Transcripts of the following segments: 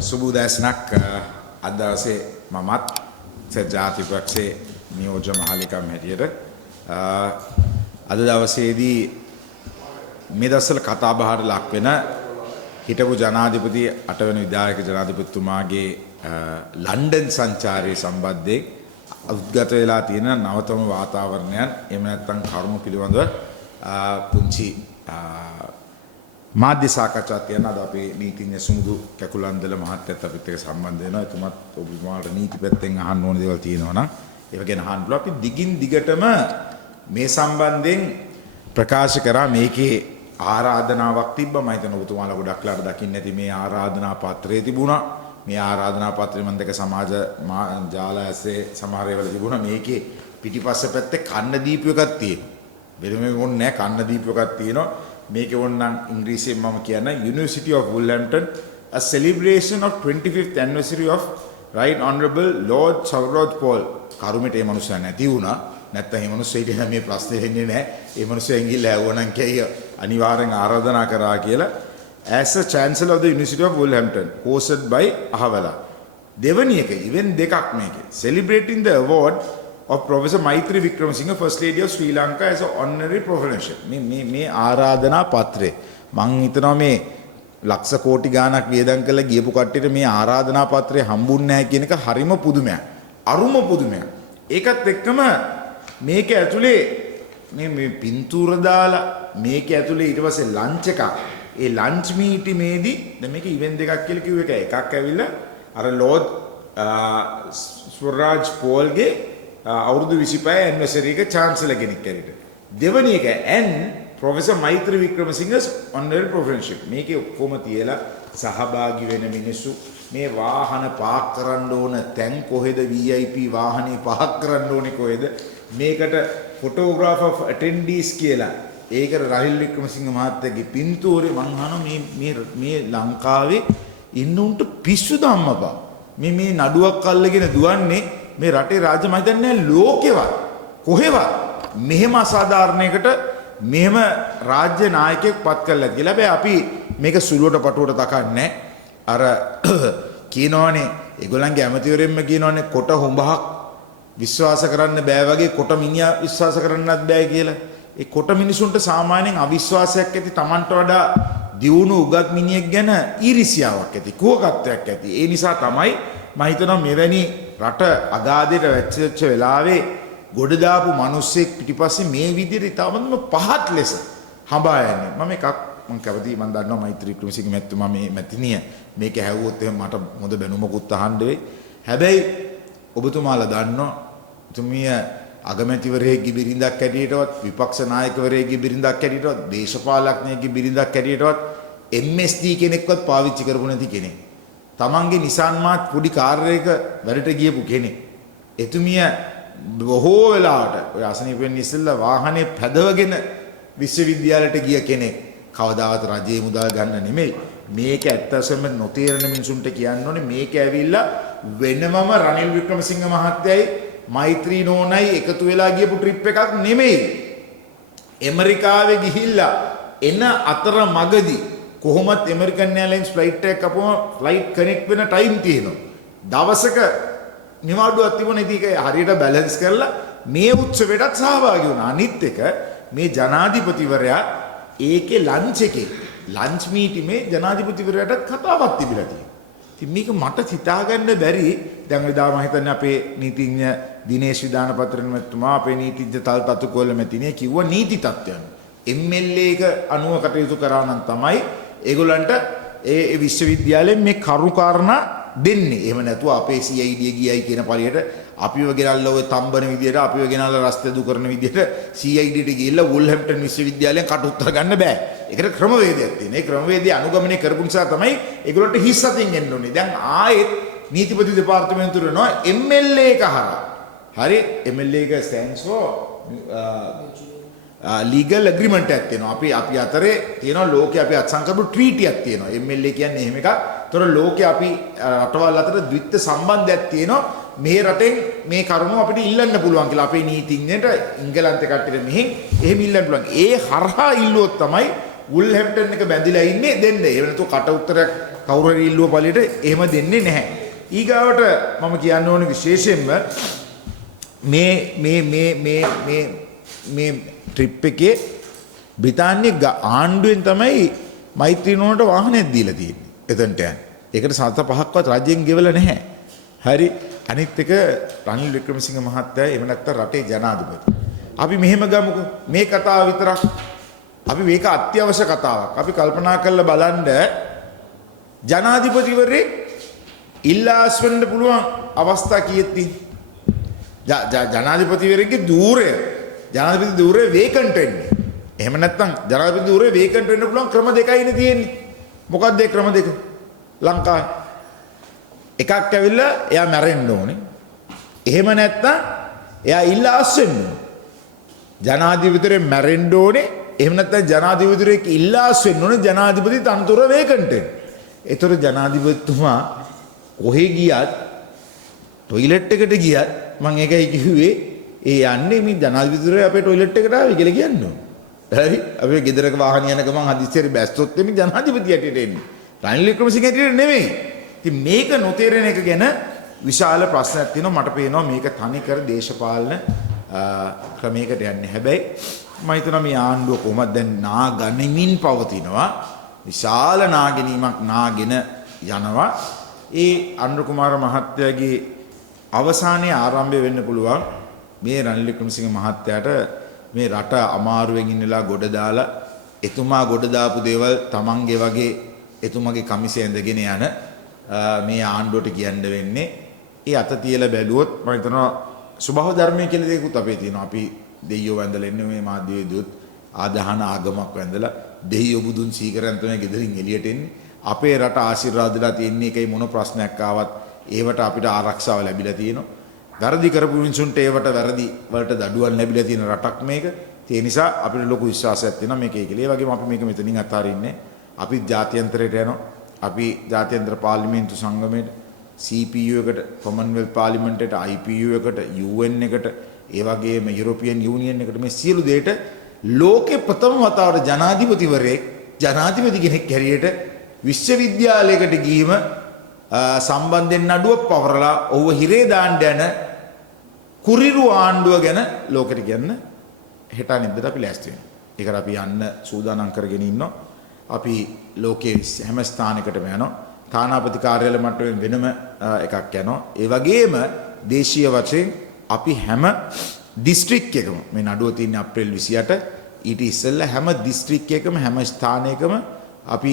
සුබෝදෑසනක් අද දවසේ මමත් ජාතිපක්ෂයේ නියෝජ්‍ය මහලේකම් හැටියට අද දවසේදී මේ දවස්වල කතා බහට ලක් වෙන හිටපු ජනාධිපති 8 වෙනි විධායක ජනාධිපතිතුමාගේ ලන්ඩන් සංචාරයේ සම්බන්ධයෙන් උද්ගත වෙලා තියෙන නවතම වාතාවරණයන් එහෙම නැත්නම් කරුණු පිළිබඳව පුංචි මාධ්‍ය සාකච්ඡාවක් තියෙන අද අපේ නීතිඥ සුමුදු කැකුලන්දල මහත්තයත් අපිත් එක්ක සම්බන්ධ වෙනවා. එතුමත් ඔබතුමාට නීති පැත්තෙන් අහන්න ඕන දේවල් තියෙනවා නම් ඒව ගැන අහන්න පුළුවන්. අපි දිගින් දිගටම මේ සම්බන්ධයෙන් ප්‍රකාශ කරා මේකේ ආරාධනාවක් තිබ්බා. මම හිතන ඔබතුමාලා ගොඩක් ලාට දකින්න ඇති මේ ආරාධනා පත්‍රය තිබුණා. මේ ආරාධනා පත්‍රය මම දැක සමාජ ජාල ඇස්සේ සමහර ඒවාල තිබුණා. මේකේ පිටිපස්ස පැත්තේ කන්න දීපු එකක් තියෙනවා. වෙනම ඕනේ නැහැ කන්න දීපු එකක් තියෙනවා. මේක ඕනනම් ඉංග්‍රීසියෙන් මම කියන්නේ University of Wolverhampton a celebration of 25th anniversary of Right Honourable Lord Sauroth Paul කරුමෙට මේ මනුස්සයා නැති වුණා නැත්තම් මේ මනුස්සයිට මේ ප්‍රශ්නේ වෙන්නේ නැහැ මේ මනුස්සයා ඉංග්‍රීසි ඇහුවනම් කියයි අනිවාර්යෙන් ආරාධනා කරා කියලා as a chancellor of the University of Wolverhampton hosted by අහවලා දෙවනි එක ඉවෙන්ට් දෙකක් මේකේ celebrating the award of Professor Maitri Wickramasinghe, First Lady of Sri Lanka as an honorary professorship. මේ ආරාධනා පත්‍රය මං හිතනවා මේ ලක්ෂ කෝටි ගාණක් වියදම් කරලා ගියපු කට්ටියට මේ ආරාධනා පත්‍රය හම්බුන්නේ නැහැ කියන එක හරිම පුදුමයක්. අරුම පුදුමයක්. ඒකත් එක්කම මේක ඇතුලේ මේ පින්තූර දාලා මේක ඇතුලේ ඊට පස්සේ ලන්ච් එකක්. ඒ ලන්ච් මීටිමේදී දැන් මේක ඉවෙන්ට් දෙකක් කියලා කිව්ව එකක් ඇවිල්ලා අර ලෝඩ් ස්වරාජ් පෝල්ගේ අවුරුදු 25 ඇනිවර්සරි එක චාන්සලර් කෙනෙක් ඇරිට. දෙවනි එක ප්‍රොෆෙසර් මෛත්‍රී වික්‍රමසිංහස් honorary professorship. මේකේ ඔක්කොම තියලා සහභාගී වෙන මිනිස්සු මේ වාහන පාක් කරන්න ඕන තැන් කොහෙද VIP වාහනේ පාක් කරන්න ඕනේ කොහෙද මේකට photograph of attendees කියලා ඒකට රනිල් වික්‍රමසිංහ මහත්තයාගේ පින්තූරේ මං අහනවා මේ ලංකාවේ ඉන්නුන්ට පිස්සුද අම්මපා මේ නඩුවක් අල්ලගෙන දුවන්නේ මේ රටේ රාජ්‍ය මම හිතන්නේ ලෝකෙවත් කොහෙවත් මෙහෙම අසාධාරණයකට මෙහෙම රාජ්‍ය නායකයෙක් පත් කරලා කියලා. හැබැයි අපි මේක සුළුවට පටුවට තකන්නේ අර කියනවනේ ඒගොල්ලන්ගේ ඇමතිවරයෙන්ම කියනවනේ කොට හොඹහක් විශ්වාස කරන්න බෑ වගේ කොට මිනිහා විශ්වාස කරන්නත් බෑ කියලා. ඒ කොට මිනිසුන්ට සාමාන්‍යයෙන් අවිශ්වාසයක් ඇති Tamanට වඩා දියුණු උගත් මිනිහෙක් ගැන ඊර්ෂ්‍යාවක් ඇති කුහකත්වයක් ඇති. ඒ නිසා තමයි මම හිතනවා මෙවැනි රට අගාධයට වැච්ච වෙලාවේ ගොඩ දාපු මිනිස්සෙක් පිටිපස්සේ මේ විදිහට ඉතාමත්ම පහත් ලෙස හඹා යන්නේ. මම කැමතියි මම දන්නවා මෛත්‍රී වික්‍රමසිංහ මැතිතුමා මේ මැතිනිය මේක හැවුවොත් එහෙනම් මට මොද බැනුමකුත් අහන්න වෙයි. හැබැයි ඔබතුමාලා දන්නවා තුමිය අගමැතිවරයෙක්ගේ බිරිඳක් හැටියටවත් විපක්ෂ නායකවරයෙක්ගේ බිරිඳක් හැටියටවත් දේශපාලඥයෙක්ගේ බිරිඳක් හැටියටවත් MSD කෙනෙක්වත් පාවිච්චි කරපු නැති කෙනෙක්. තමන්ගේ නිසාන් මාත් පොඩි කාර්යයක වැඩට ගියපු කෙනෙක්. එතුමිය බොහෝ වෙලාවට ඔය අසනීප වෙන්න ඉස්සෙල්ලා වාහනේ පැදවගෙන විශ්වවිද්‍යාලයට ගිය කෙනෙක්. කවදාවත් රජයේ මුදල් ගන්න නෙමෙයි. මේක ඇත්තටම නොතේරෙන මිනිසුන්ට කියන්න ඕනේ මේක ඇවිල්ලා වෙනමම රනිල් වික්‍රමසිංහ මහත්තයයි මෛත්‍රී නෝනයි එකතු වෙලා ගියපු ට්‍රිප් එකක් නෙමෙයි. ඇමරිකාවේ ගිහිල්ලා එන අතර මගදී කොහොමත් ඇමරිකන් එයර්ලයින්ස් ෆ්ලයිට් එකක් අපුවම ෆ්ලයිට් කනෙක්ට් වෙන ටයිම් තියෙනවා. දවසක නිවාඩුවක් තිබුණා. ඉතින් ඒක හරියට බැලන්ස් කරලා මේ උත්සවයටත් සහභාගී වුණා. අනිත් එක මේ ජනාධිපතිවරයා ඒකේ ලන්ච් එකේ ලන්ච් මීටිමේ ජනාධිපතිවරයාටත් කතාවක් තිබිලා තියෙනවා. ඉතින් මේක මට හිතාගන්න බැරි. දැන් එදා මම හිතන්නේ අපේ නීතිඥ දිනේෂ් විදානපත්‍රන මැතිතුමා අපේ නීතිඥ තල්තතු කොල්ල මැතිණිය කිව්වා නීති තත්ත්වයන් MLA එක අනුව කටයුතු කරා නම් තමයි ඒගොල්ලන්ට ඒ විශ්වවිද්‍යාලයෙන් මේ කරුණු කාරණා දෙන්නේ. එහෙම නැතුව අපේ CID ගියයි කියන පළියට අපිව ගෙනල්ලා ඔය තම්බන විදියට අපිව ගෙනල්ලා රස්තදු කරන විදියට CIDට ගිහිල්ලා වුල්හැම්ප්ටන් විශ්වවිද්‍යාලයෙන් කට උත්තර ගන්න බෑ. ඒකට ක්‍රමවේදයක් තියෙනවා. ඒ ක්‍රමවේදය අනුගමනය කරපු නිසා තමයි ඒගොල්ලන්ට හිස් අතින් එන්න ඕනේ. දැන් ආයෙත් නීතිපති දෙපාර්තමේන්තුව වෙනවා MLA එක හරහා. හරි MLA එක stands for legal agreement එකක් තියෙනවා. අපි අතරේ තියෙනවා ලෝකේ අපි අත්සන් කරපු treaty එකක් තියෙනවා. MLA කියන්නේ එහෙම එකක්. ඒතර ලෝකේ අපි රටවල් අතර ද්විත්ව සම්බන්ධයක් තියෙනවා. මේ රටෙන් මේ කරුණු අපිට ඉල්ලන්න පුළුවන් කියලා අපේ නීතිඥයට ඉංගලන්තේ කට්ටියට මෙහෙන් එහෙම ඉල්ලන්න පුළුවන්. ඒ හරහා ඉල්ලුවොත් තමයි වුල්හැම්ප්ටන් එක බැඳිලා ඉන්නේ දෙන්න. ඒ වෙනතු කට උත්තරයක් කවුරු හරි ඉල්ලුව පළියට එහෙම දෙන්නේ නැහැ. ඊගාවට මම කියන්න ඕනේ විශේෂයෙන්ම මේ ට්‍රිප් එකේ බ්‍රිතාන්‍ය ආණ්ඩුවෙන් තමයි මෛත්‍රී නෝනට වාහනයක් දීලා තියෙන්නේ. එතනට යන්න. ඒකට සත පහක්වත් රජයෙන් ගෙවලා නැහැ. හරි. අනිත් එක රනිල් වික්‍රමසිංහ මහත්තයා එහෙම නැත්නම් රටේ ජනාධිපති. අපි මෙහෙම ගමුකෝ. මේ කතාව විතරක්. අපි මේක අත්‍යවශ්‍ය කතාවක්. අපි කල්පනා කරලා බලන්න ජනාධිපතිවරේ ඉල්ලාස් වෙන්න පුළුවන් අවස්ථා කීයක් තියෙන්නේ? ජනාධිපතිවරගේ ජනාධිපති ධූරය වේකන්ට් වෙන්නේ. එහෙම නැත්නම් ජනාධිපති ධූරය වේකන්ට් වෙන්න පුළුවන් ක්‍රම දෙකයිනේ තියෙන්නේ. මොකක්ද ඒ ක්‍රම දෙක? ලංකාවේ එකක් ඇවිල්ලා එයා මැරෙන්න ඕනේ. එහෙම නැත්නම් එයා ඉල්ලාස් වෙන්න ඕනේ. ජනාධිපතිවරේ මැරෙන්න ඕනේ. එහෙම නැත්නම් ජනාධිපතිවරයෙක් ඉල්ලාස් වෙන්න ඕනේ ජනාධිපති තනතුර වේකන්ට් වෙන්න. ඒතර ජනාධිපතිතුමා කොහෙ ගියත් টয়ලට් එකට ගියත් මම ඒකයි කිව්වේ ඒ යන්නේ මේ ජනාධිපතිවරයා අපේ টয়ලට් එකට ආවේ කියලා කියන්නේ. හරි අපි ගෙදරක වාහන යන ගමන් හදිස්සියට බැස්සොත් එමේ ජනාධිපති යටට එන්නේ. රනිල් වික්‍රමසිංහ යටට නෙමෙයි. ඉතින් මේක නොතේරෙන එක ගැන විශාල ප්‍රශ්නයක් තියෙනවා. මට පේනවා මේක තනිකර දේශපාලන ක්‍රමයකට යන්නේ. හැබැයි මම හිතනවා මේ ආණ්ඩුව කොහොමද දැන් නාගනිමින් පවතිනවා. විශාල නාගැනීමක් නාගෙන යනවා. ඒ අනුර කුමාර මහත්තයාගේ අවසානයේ ආරම්භය වෙන්න පුළුවන් මේ රනිල් වික්‍රමසිංහ මහත්තයාට මේ රට අමාරුවෙන් ඉන්නලා ගොඩ දාලා එතුමා ගොඩ දාපු දේවල් තමන්ගේ වගේ එතුමාගේ කමිසය ඇඳගෙන යන මේ ආණ්ඩුවට කියන්න වෙන්නේ. ඒ අත තියලා බැලුවොත් මම හිතනවා ස්වභාව ධර්මයේ කියලා දෙයක්ත් අපේ තියෙනවා. අපි දෙයියෝ වැඳලා ඉන්නේ මේ මාධ්‍යවේදීත් ආදාහන ආගමක් වැඳලා දෙයියෝ බුදුන් සීකරන් තමයි ගෙදරින් එළියට එන්නේ. අපේ රට ආශිර්වාදලා තියෙන්නේ ඒකයි මොන ප්‍රශ්නයක් ආවත් ඒවට අපිට ආරක්ෂාව ලැබිලා තියෙනවා. වැරදි කරපු මිනිසුන්ට ඒවට වැරදි වලට දඩුවම් ලැබිලා තියෙන රටක් මේක. ඒ නිසා අපිට ලොකු විශ්වාසයක් තියෙනවා මේකේ කියලා. ඒ වගේම අපි මේක මෙතනින් අතාරින්නේ. අපි ජාත්‍යන්තරයට යනවා. අපි ජාත්‍යන්තර පාර්ලිමේන්තු සංගමයට CPU එකට, කොමන්වෙල්ත් පාර්ලිමේන්තුවට, IPU එකට, UN එකට, ඒ වගේම යුරෝපියන් යූනියන් එකට මේ සියලු දෙයට ලෝකේ ප්‍රථම වතාවට ජනාධිපතිවරයෙක් ජනාධිපති කෙනෙක් හැටියට විශ්වවිද්‍යාලයකට ගිහිම සම්බන්ධයෙන් නඩුවක් පවරලා ඔව්ව හිරේ දාන්න යන කුරිරු ආණ්ඩුව ගැන ලෝකෙට කියන්න හෙට අනිද්දාට අපි ලෑස්ති වෙනවා. ඒකට අපි යන්න සූදානම් කරගෙන ඉන්නවා. අපි ලෝකයේ හැම ස්ථානයකටම යනවා. තානාපති කාර්යාලය මට්ටමින් වෙනම එකක් යනවා. ඒ වගේම දේශීය වශයෙන් අපි හැම දිස්ත්‍රික් එකම මේ නඩුව තියෙන අප්‍රේල් 28 ඊට ඉස්සෙල්ලා හැම දිස්ත්‍රික් එකම හැම ස්ථානයකම අපි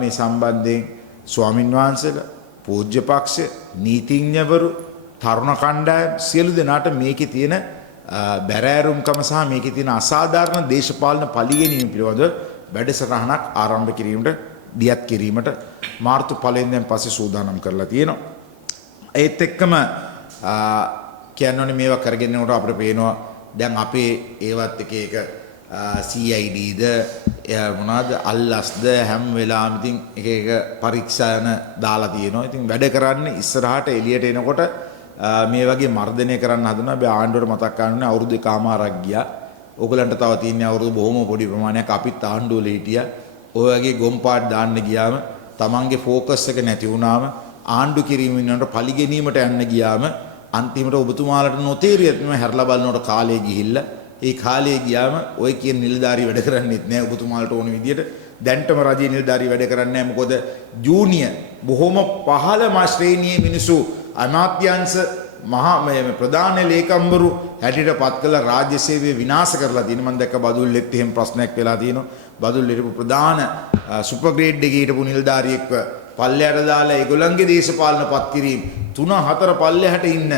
මේ සම්බන්ධයෙන් ස්වාමින් වහන්සේලා, පූජ්‍ය පක්ෂ, නීතිඥවරු, තරුණ කණ්ඩායම් සියලු දෙනාට මේකේ තියෙන බැරෑරුම්කම සහ මේකේ තියෙන අසාධාරණ දේශපාලන පලිගැනීම පිළිබඳව වැඩසටහනක් ආරම්භ කිරීමට දියත් කිරීමට මාර්තු 1 වෙනිදාන් පස්සේ සූදානම් කරලා තියෙනවා. ඒත් එක්කම කියන්නේ මේවා කරගෙන යනකොට අපිට පේනවා දැන් අපේ ඒවත් එක CIDද මොනවාද අල්ලස්ද හැම වෙලාවෙම ඉතින් එක එක පරීක්ෂණ දාලා තියෙනවා. ඉතින් වැඩ කරන්නේ ඉස්සරහට එළියට එනකොට මේ වගේ මර්ධනය කරන්න හදනවා. අපි ආණ්ඩුවට මතක් කරන්නේ අවුරුදු 1කමාරක් ගියා. ඕගලන්ට තව තියෙන අවුරුදු බොහොම පොඩි ප්‍රමාණයක් අපිත් ආණ්ඩුවල හිටියා. ඔය වගේ ගොම්පාට දාන්න ගියාම තමන්ගේ ફોකස් එක නැති වුණාම ආණ්ඩු කිරීමෙන් යනකොට පරිගැනීමට යන්න ගියාම අන්තිමට ඔබතුමාලට නොතේරියත් මේ හැරලා බලනකොට කාලය ගිහිල්ලා ඒ කාලේ ගියාම ඔය කියන නිලධාරි වැඩ කරන්නේත් නැහැ ඔබතුමාලට ඕන විදියට. දැන්ටම රජයේ නිලධාරි වැඩ කරන්නේ නැහැ. මොකද ජූනියර් බොහොම පහළම ශ්‍රේණියේ මිනිසු අමාත්‍යාංශ මහා ප්‍රධාන ලේකම්වරු හැටියට පත් කළ රාජ්‍ය සේවය විනාශ කරලා තියෙන. මම දැක්ක බදුල්ලෙත් එහෙම ප්‍රශ්නයක් වෙලා තියෙනවා. බදුල්ලේ හිටපු ප්‍රධාන සුපර් ග්‍රේඩ් එකේ හිටපු නිලධාරියෙක්ව පල්ලයට දාලා ඒගොල්ලන්ගේ දේශපාලන පත් කිරීම 3-4 පල්ලයට ඉන්න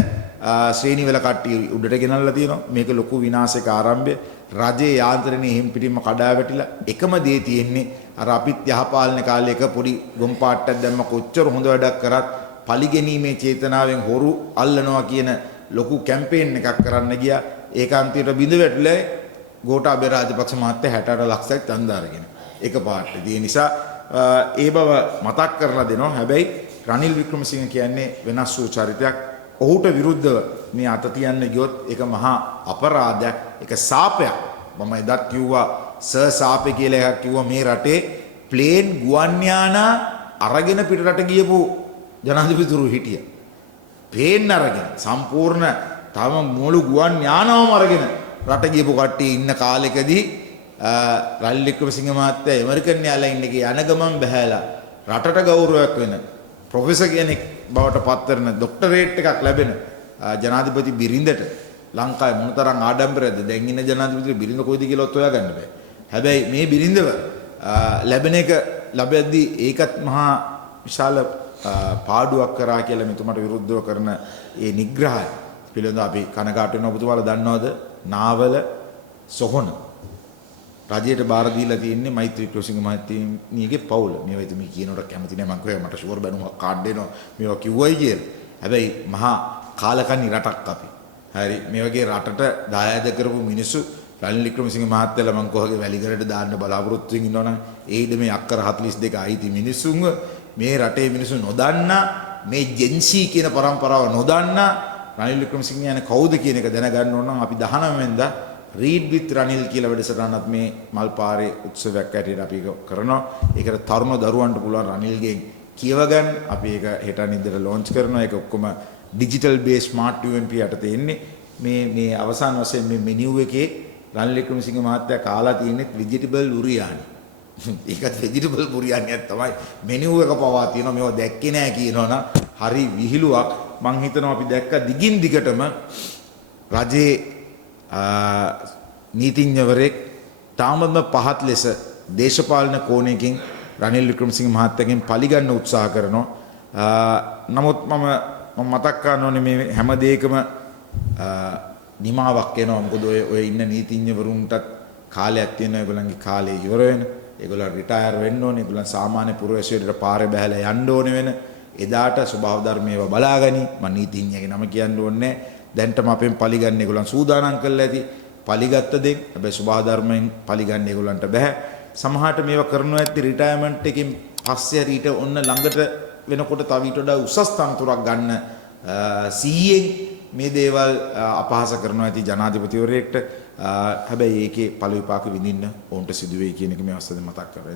ශ්‍රේණි වල කට්ටිය උඩට ගෙනල්ලා තියෙනවා. මේක ලොකු විනාශයක ආරම්භය. රජයේ යාන්ත්‍රණයේ හිම් පිටින්ම කඩා වැටිලා එකම දේ තියෙන්නේ අර අපිත් යහපාලන කාලේ එක පොඩි ගොම් පාට්ටක් දැම්ම කොච්චර හොඳ වැඩක් කරත් පලිගැනීමේ චේතනාවෙන් හොරු අල්ලනවා කියන ලොකු කැම්පේන් එකක් කරන්න ගියා. ඒක අන්තිමට බිඳ වැටලා ගෝඨාභය රාජපක්ෂ මහත්තයා 68 ලක්ෂයක් ඡන්ද අරගෙන එකපාරට. ඒ නිසා ඒ බව මතක් කරලා දෙනවා. හැබැයි රනිල් වික්‍රමසිංහ කියන්නේ වෙනස් වූ චරිතයක්. ඔහුට විරුද්ධව මේ අත තියන්න ගියොත් ඒක මහා අපරාධයක්. ඒක සාපයක්. මම එදත් කිව්වා සර් සාපේ කියලා එකක් කිව්වා මේ රටේ ප්ලේන් ගුවන් යානා අරගෙන පිටරට ගියපු ජනාධිපතිතුරු හිටියා. ප්ලේන් අරගෙන සම්පූර්ණ තම මුළු ගුවන් යානාවම අරගෙන රට ගියපු කට්ටිය ඉන්න කාලෙකදී රනිල් වික්‍රමසිංහ මහත්තයා ඇමරිකන් එයාර්ලයින් එකේ යන ගමන් බහැලා රටට ගෞරවයක් වෙන ප්‍රොෆෙසර් කෙනෙක් බවට පත් කරන ડોක්ටරේට් එකක් ලැබෙන ජනාධිපති බිරිඳට ලංකාවේ මොනතරම් ආඩම්බරයක්ද දැන් ඉන්න ජනාධිපති බිරිඳ කොයිද කියලාත් හොයාගන්න බෑ. හැබැයි මේ බිරිඳව ලැබෙන එක ලැබෙද්දී ඒකත් මහා විශාල පාඩුවක් කරා කියලා මෙතුමාට විරුද්ධව කරන ඒ නිග්‍රහය පිළිබඳව අපි කනගාටු වෙනවා. ඔබතුමාලා දන්නවද නාවල සොහොන රජයට බාර දීලා තියෙන්නේ මෛත්‍රී වික්‍රමසිංහ මහත්මියගේ පවුල. මේවා ඉතින් මේ කියනකොට කැමති නෑ මම කියවා මට ෂුවර් බැනුමක් කාඩ් දෙනවා මේවා කිව්වයි කියලා. හැබැයි මහා කාලකන්ණි රටක් අපි. හරි මේ වගේ රටට දායාද කරපු මිනිස්සු රනිල් වික්‍රමසිංහ මහත්තයලා මං කොහොගේ වැලිගරට දාන්න බලාපොරොත්තු වෙමින් ඉන්නවනම් ඒයිද මේ අක්කර 42 අයිති මිනිස්සුන්ව මේ රටේ මිනිස්සු නොදන්නා මේ ජෙන්සී කියන પરම්පරාව නොදන්නා රනිල් වික්‍රමසිංහ යන කවුද කියන එක දැනගන්න ඕන නම් අපි 19 වෙනිදා රීඩ් විත් රනිල් කියලා වැඩසටහනත් මේ මල්පාරේ උත්සවයක් ඇටියට අපි කරනවා. ඒකට තරුණ දරුවන්ට පුළුවන් රනිල්ගෙන් කියව ගන්න. අපි ඒක හෙට අනිද්දාට ලොන්ච් කරනවා. ඒක ඔක්කොම ඩිජිටල් බේස් ස්මාර්ට් UNP යටතේ එන්නේ. මේ අවසාන වශයෙන් මේ මෙනියු එකේ රනිල් වික්‍රමසිංහ මහත්තයා කාලා තියෙන්නේ වෙජිටබල් බුරියානි. ඒකත් වෙජිටබල් බුරියානියක් තමයි මෙනියු එක පවා තියෙනවා. මේවා දැක්කේ නෑ කියනවනම් හරි විහිළුවක්. මං හිතනවා අපි දැක්ක දිගින් දිගටම රජේ නීතිඥවරයෙක් තාමත්ම පහත් ලෙස දේශපාලන කෝණයකින් රනිල් වික්‍රමසිංහ මහත්තයාගෙන් පරිගන්න උත්සාහ කරනවා. නමුත් මම මතක් කරන්න ඕනේ මේ හැම දෙයකම නිමාවක් එනවා. මොකද ඔය ඉන්න නීතිඥවරුන්ටත් කාලයක් තියෙනවා. ඒගොල්ලන්ගේ කාලය ඉවර වෙන. ඒගොල්ලන් රිටයර් වෙන්න ඕනේ. ඒගොල්ලන් සාමාන්‍ය පුරවැසියෙකුට පාරේ බහැලා යන්න ඕනේ වෙන. එදාට ස්වභාව ධර්මයේව බලාගනි. මම නීතිඥයාගේ නම කියන්න ඕනේ නැහැ. දැන්ටම අපෙන් පරිගන්න ඒගොල්ලන් සූදානම් කරලා ඇති. පරිගත්ත දෙයක්. හැබැයි ස්වභාව ධර්මයෙන් පරිගන්න ඒගොල්ලන්ට බෑ. සමහරට මේවා කරනවා ඇත්තේ රිටයර්මන්ට් එකකින් පස්සේ හරි ඊට ඔන්න ළඟට වෙනකොට තව ඊට වඩා උසස් තනතුරක් ගන්න සීයෙන් මේ දේවල් අපහාස කරනවා ඇති ජනාධිපතිවරයෙක්ට. හැබැයි ඒකේ පළ විපාක විඳින්න ඕන්ට සිදු වෙයි කියන එක මේ අවස්ථාවේ මතක් කරගන්න.